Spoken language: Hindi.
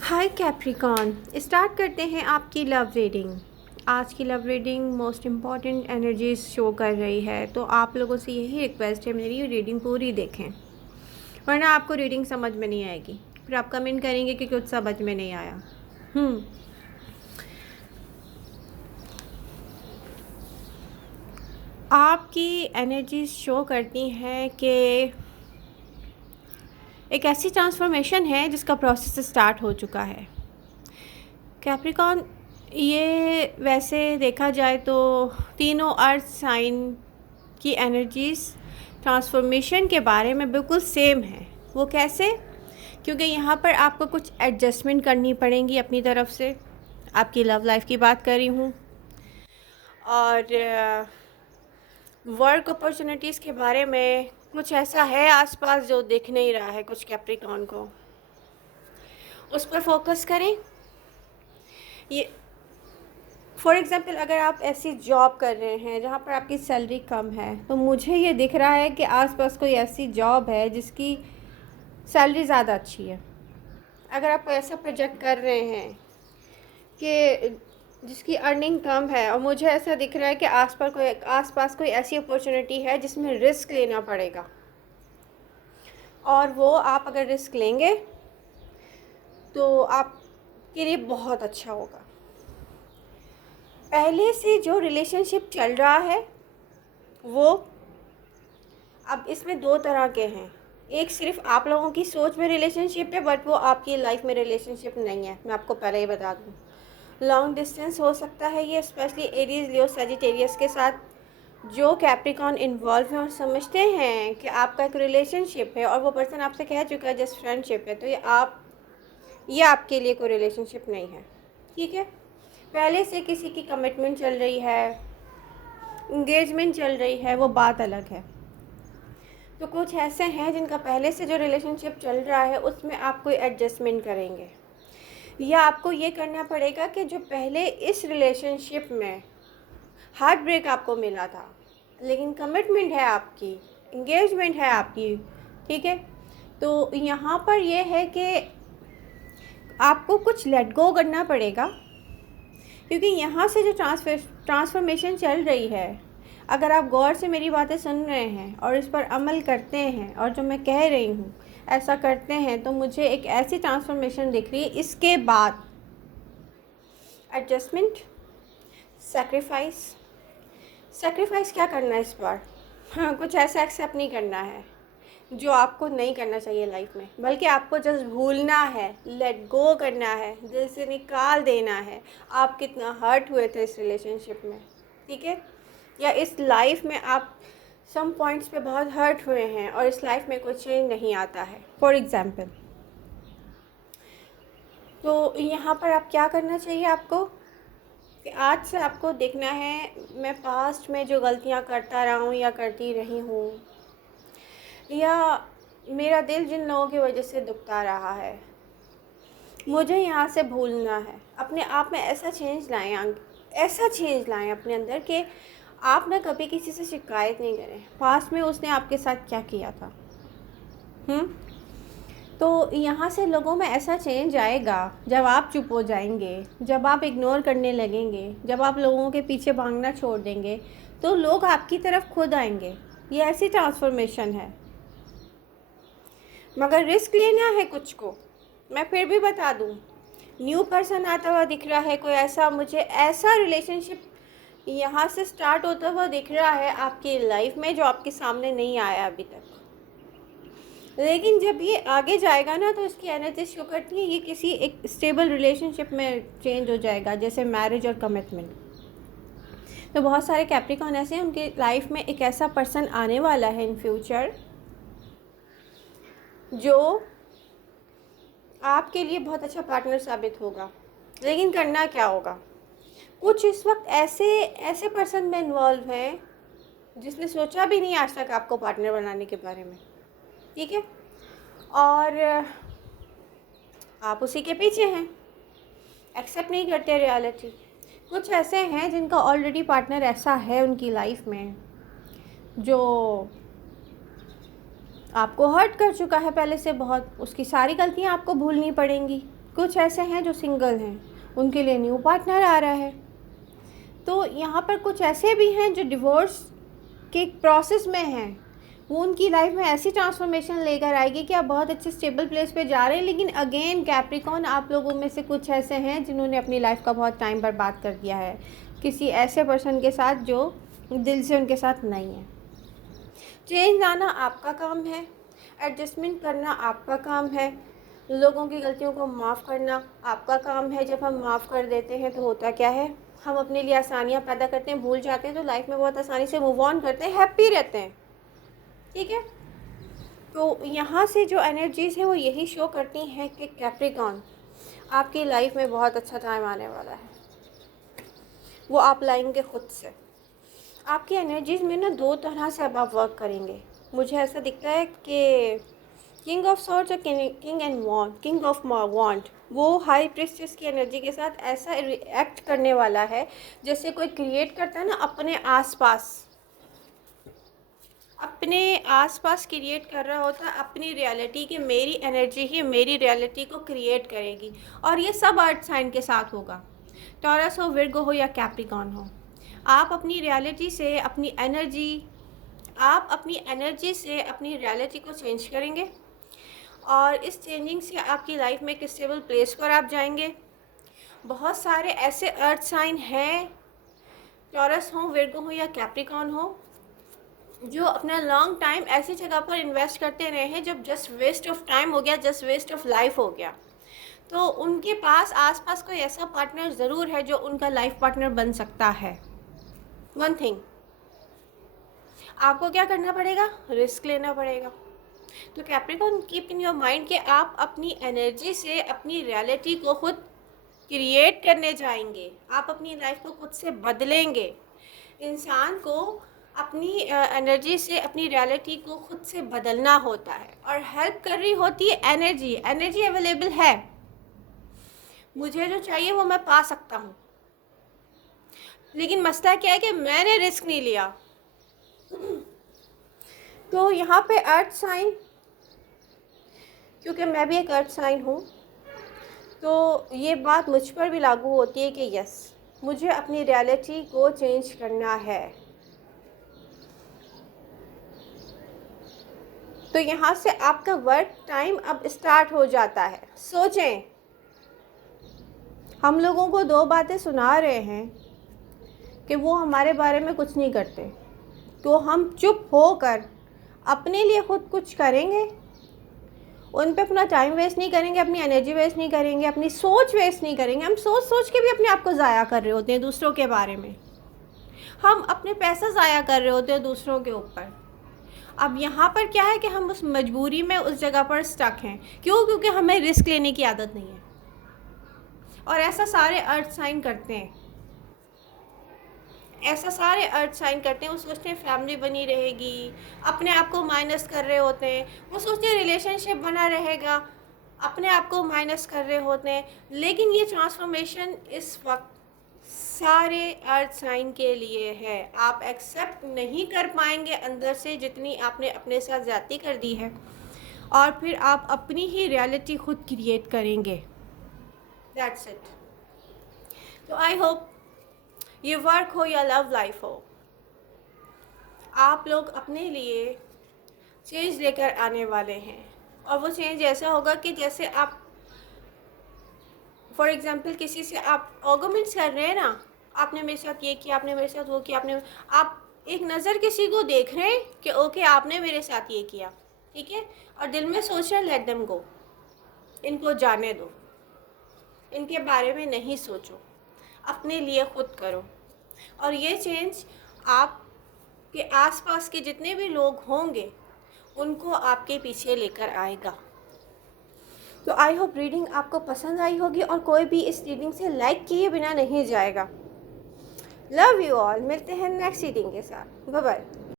हाय कैप्रिकॉन। स्टार्ट करते हैं आपकी लव रीडिंग। आज की love reading most important energies show कर रही है, तो आप लोगों से यही रिक्वेस्ट है मेरी रीडिंग पूरी देखें, वरना आपको रीडिंग समझ में नहीं आएगी। फिर आप कमेंट करेंगे कि कुछ समझ में नहीं आया। आपकी एनर्जीज शो करती हैं कि एक ऐसी ट्रांसफॉर्मेशन है जिसका प्रोसेस स्टार्ट हो चुका है। कैप्रिकॉन, ये वैसे देखा जाए तो तीनों अर्थ साइन की एनर्जीज ट्रांसफॉर्मेशन के बारे में बिल्कुल सेम है। वो कैसे? क्योंकि यहाँ पर आपको कुछ एडजस्टमेंट करनी पड़ेंगी अपनी तरफ से। आपकी लव लाइफ की बात कर रही हूँ, और वर्क अपॉर्चुनिटीज़ के बारे में कुछ ऐसा है आसपास जो दिख नहीं रहा है कुछ कैप्रिकॉन को। उस पर फोकस करें। ये फॉर एग्ज़ाम्पल, अगर आप ऐसी जॉब कर रहे हैं जहाँ पर आपकी सैलरी कम है, तो मुझे ये दिख रहा है कि आसपास कोई ऐसी जॉब है जिसकी सैलरी ज़्यादा अच्छी है। अगर आप ऐसा प्रोजेक्ट कर रहे हैं कि जिसकी अर्निंग कम है, और मुझे ऐसा दिख रहा है कि आसपास कोई ऐसी अपॉर्चुनिटी है जिसमें रिस्क लेना पड़ेगा, और वो आप अगर रिस्क लेंगे तो आपके लिए बहुत अच्छा होगा। पहले से जो रिलेशनशिप चल रहा है वो अब इसमें दो तरह के हैं। एक सिर्फ आप लोगों की सोच में रिलेशनशिप है, बट वो आपकी लाइफ में रिलेशनशिप नहीं है। मैं आपको पहले ही बता दूँ, लॉन्ग डिस्टेंस हो सकता है ये, स्पेशली एरीज, लियो, सेजिटेरियस के साथ जो कैप्रिकॉन इन्वॉल्व हैं और समझते हैं कि आपका एक रिलेशनशिप है और वो पर्सन आपसे कह चुका है जस्ट फ्रेंडशिप है, तो ये आपके लिए कोई रिलेशनशिप नहीं है। ठीक है? पहले से किसी की कमिटमेंट चल रही है, इंगेजमेंट चल रही है, वो बात अलग है। तो कुछ ऐसे हैं जिनका पहले से जो रिलेशनशिप चल रहा है उसमें आप कोई एडजस्टमेंट करेंगे, या आपको ये करना पड़ेगा कि जो पहले इस रिलेशनशिप में हार्ट ब्रेक आपको मिला था, लेकिन कमिटमेंट है आपकी, इंगेजमेंट है आपकी, ठीक है, तो यहाँ पर ये है कि आपको कुछ लेट गो करना पड़ेगा। क्योंकि यहाँ से जो ट्रांसफॉर्मेशन चल रही है, अगर आप गौर से मेरी बातें सुन रहे हैं और इस पर अमल करते हैं, और जो मैं कह रही हूँ ऐसा करते हैं, तो मुझे एक ऐसी ट्रांसफॉर्मेशन दिख रही है। इसके बाद एडजस्टमेंट, सेक्रीफाइस। सेक्रीफाइस क्या करना है इस बार? हाँ, कुछ ऐसा एक्सेप्ट नहीं करना है जो आपको नहीं करना चाहिए लाइफ में, बल्कि आपको जस्ट भूलना है, लेट गो करना है, दिल से निकाल देना है आप कितना हर्ट हुए थे इस रिलेशनशिप में। ठीक है? या इस लाइफ में आप सम पॉइंट्स पे बहुत हर्ट हुए हैं और इस लाइफ में कोई चेंज नहीं आता है, फॉर एग्ज़ाम्पल। तो यहाँ पर आप क्या करना चाहिए आपको कि आज से आपको देखना है, मैं पास्ट में जो गलतियाँ करता रहा हूँ या करती रही हूँ, या मेरा दिल जिन लोगों की वजह से दुखता रहा है, मुझे यहाँ से भूलना है। अपने आप में ऐसा चेंज लाएं अपने अंदर कि आप ना कभी किसी से शिकायत नहीं करें पास्ट में उसने आपके साथ क्या किया था। तो यहाँ से लोगों में ऐसा चेंज आएगा जब आप चुप हो जाएंगे, जब आप इग्नोर करने लगेंगे, जब आप लोगों के पीछे भागना छोड़ देंगे, तो लोग आपकी तरफ खुद आएंगे। ये ऐसी ट्रांसफॉर्मेशन है, मगर रिस्क लेना है कुछ को। मैं फिर भी बता दूं, न्यू पर्सन आता हुआ दिख रहा है, कोई ऐसा, मुझे ऐसा रिलेशनशिप यहाँ से स्टार्ट होता हुआ दिख रहा है आपकी लाइफ में जो आपके सामने नहीं आया अभी तक। लेकिन जब ये आगे जाएगा ना, तो इसकी एनर्जी शो करती है ये किसी एक स्टेबल रिलेशनशिप में चेंज हो जाएगा, जैसे मैरिज और कमिटमेंट। तो बहुत सारे कैप्रिकॉन ऐसे हैं, उनके लाइफ में एक ऐसा पर्सन आने वाला है इन फ्यूचर जो आपके लिए बहुत अच्छा पार्टनर साबित होगा। लेकिन करना क्या होगा? कुछ इस वक्त ऐसे ऐसे पर्सन में इन्वॉल्व हैं जिसने सोचा भी नहीं आज तक आपको पार्टनर बनाने के बारे में। ठीक है? और आप उसी के पीछे हैं, एक्सेप्ट नहीं करते रियलिटी। कुछ ऐसे हैं जिनका ऑलरेडी पार्टनर ऐसा है उनकी लाइफ में जो आपको हर्ट कर चुका है पहले से बहुत, उसकी सारी गलतियाँ आपको भूलनी पड़ेंगी। कुछ ऐसे हैं जो सिंगल हैं, उनके लिए न्यू पार्टनर आ रहा है। तो यहाँ पर कुछ ऐसे भी हैं जो डिवोर्स के प्रोसेस में हैं, वो उनकी लाइफ में ऐसी ट्रांसफॉर्मेशन लेकर आएगी कि आप बहुत अच्छे स्टेबल प्लेस पे जा रहे हैं। लेकिन अगेन कैप्रिकॉर्न, आप लोगों में से कुछ ऐसे हैं जिन्होंने अपनी लाइफ का बहुत टाइम बर्बाद कर दिया है किसी ऐसे पर्सन के साथ जो दिल से उनके साथ नहीं है। चेंज लाना आपका काम है, एडजस्टमेंट करना आपका काम है, लोगों की गलतियों को माफ़ करना आपका काम है। जब हम माफ़ कर देते हैं तो होता क्या है, हम अपने लिए आसानियाँ पैदा करते हैं, भूल जाते हैं, तो लाइफ में बहुत आसानी से मूव ऑन करते हैं, हैप्पी रहते हैं। ठीक है, तो यहाँ से जो एनर्जीज़ हैं वो यही शो करती हैं कि कैप्रिकॉर्न, आपकी लाइफ में बहुत अच्छा टाइम आने वाला है, वो आप लाएंगे खुद से। आपकी एनर्जीज़ में ना दो तरह से अब आप वर्क करेंगे। मुझे ऐसा दिखता है कि किंग ऑफ सॉर्ड्स और किंग ऑफ वॉन्ड, वो हाई प्रिस्टेस की एनर्जी के साथ ऐसा रिएक्ट करने वाला है जैसे कोई क्रिएट करता है ना अपने आसपास क्रिएट कर रहा होता है अपनी रियलिटी की। मेरी एनर्जी ही मेरी रियलिटी को क्रिएट करेगी, और ये सब अर्थ साइन के साथ होगा, टॉरस हो, विर्गो हो या कैप्रिकॉर्न हो। आप अपनी रियलिटी से अपनी एनर्जी से अपनी रियलिटी को चेंज करेंगे, और इस चेंजिंग से आपकी लाइफ में एक स्टेबल प्लेस पर आप जाएंगे। बहुत सारे ऐसे अर्थ साइन हैं, टॉरस हो, विर्गो हो या कैप्रिकॉर्न हो, जो अपना लॉन्ग टाइम ऐसी जगह पर इन्वेस्ट करते रहे हैं जब जस्ट वेस्ट ऑफ टाइम हो गया, जस्ट वेस्ट ऑफ लाइफ हो गया। तो उनके पास आसपास कोई ऐसा पार्टनर ज़रूर है जो उनका लाइफ पार्टनर बन सकता है। वन थिंग, आपको क्या करना पड़ेगा, रिस्क लेना पड़ेगा। तो Capricorn, keep in your mind कि आप अपनी एनर्जी से अपनी रियलिटी को खुद क्रिएट करने जाएंगे, आप अपनी लाइफ को खुद से बदलेंगे। इंसान को अपनी एनर्जी से अपनी रियलिटी को खुद से बदलना होता है, और हेल्प कर रही होती है एनर्जी अवेलेबल है। मुझे जो चाहिए वो मैं पा सकता हूँ, लेकिन मसला क्या है कि मैंने रिस्क नहीं लिया। तो यहाँ पे अर्थ साइन, क्योंकि मैं भी एक अर्थ साइन हूँ, तो ये बात मुझ पर भी लागू होती है कि यस, मुझे अपनी रियलिटी को चेंज करना है। तो यहाँ से आपका वर्क टाइम अब स्टार्ट हो जाता है। सोचें, हम लोगों को दो बातें सुना रहे हैं कि वो हमारे बारे में कुछ नहीं करते, तो हम चुप होकर अपने लिए खुद कुछ करेंगे, उन पे अपना टाइम वेस्ट नहीं करेंगे, अपनी एनर्जी वेस्ट नहीं करेंगे, अपनी सोच वेस्ट नहीं करेंगे। हम सोच सोच के भी अपने आप को ज़ाया कर रहे होते हैं दूसरों के बारे में, हम अपने पैसा ज़ाया कर रहे होते हैं दूसरों के ऊपर। अब यहाँ पर क्या है कि हम उस मजबूरी में उस जगह पर स्टक हैं। क्यों? क्योंकि हमें रिस्क लेने की आदत नहीं है, और ऐसा सारे अर्थ साइन करते हैं, वो सोचते हैं फैमिली बनी रहेगी, अपने आप को माइनस कर रहे होते हैं। वो सोचते हैं रिलेशनशिप बना रहेगा, अपने आप को माइनस कर रहे होते हैं। लेकिन ये ट्रांसफॉर्मेशन इस वक्त सारे अर्थ साइन के लिए है। आप एक्सेप्ट नहीं कर पाएंगे अंदर से जितनी आपने अपने साथ ज़्यादती कर दी है, और फिर आप अपनी ही रियलिटी खुद क्रिएट करेंगे। That's it. तो आई होप ये वर्क हो या लव लाइफ हो, आप लोग अपने लिए चेंज लेकर आने वाले हैं, और वो चेंज ऐसा होगा कि जैसे आप फॉर एग्ज़ाम्पल किसी से आप आर्गुमेंट्स कर रहे हैं ना, आपने मेरे साथ ये किया, आपने मेरे साथ वो किया, आप एक नज़र किसी को देख रहे हैं कि ओके आपने मेरे साथ ये किया, ठीक है, और दिल में सोच रहे हैं लेट देम गो, इनको जाने दो, इनके बारे में नहीं सोचो, अपने लिए खुद करो। और ये चेंज आपके आसपास के जितने भी लोग होंगे उनको आपके पीछे लेकर आएगा। तो आई होप रीडिंग आपको पसंद आई होगी, और कोई भी इस रीडिंग से लाइक किए बिना नहीं जाएगा। लव यू ऑल, मिलते हैं नेक्स्ट रीडिंग के साथ। Bye bye.